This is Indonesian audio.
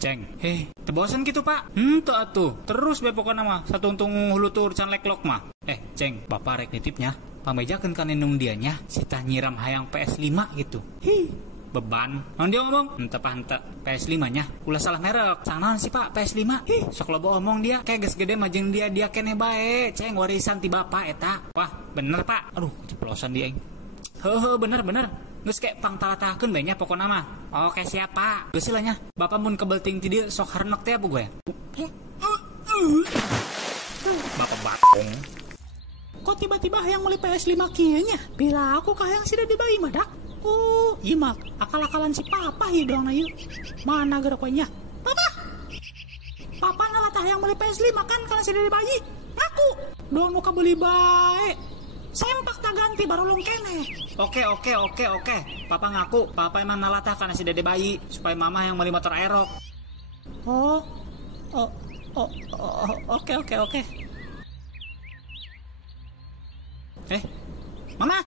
Ceng, tebosan gitu pak? Tuh atuh, terus be pokoknya mah, satu untung hulu tur can leklok mah. Ceng, bapak rek nitipnya, pamejakeun ka nenung dianya, sita nyiram hayang PS5 gitu. Beban. Non dia ngomong, henteu PS5 nya, ulah salah merek. Sang naon sih pak PS5? Sok loba omong dia, kayak geus gede mah jeung dia kene bae. Ceng warisan ti bapak eta. Wah, bener pak. Aduh, keceplosan dia. Heuh, bener. Geus kek pangtalatakeun bae nya pokona mah. Oke siap pak. Geus lah nya. Bapak mun kebelting ti dieu sok harenek teh apa gue? Bapak bakong. Kok tiba-tiba hayang meuli PS5 kieu nya? Bila aku kahayang sida dibayi mah dak. Ieu mah akal-akalan si papa ieu dong na ieu. Mana geura we nya? Papa ngalatah hayang meuli PS5 kan kana sida dibayi. Aku doang nu kabeli bae. Sempak tak ganti baru lung kene. Oke. Papa ngaku, papa emang nalatah karena si dede bayi supaya mama yang beli motor aerok. Oke. Mama,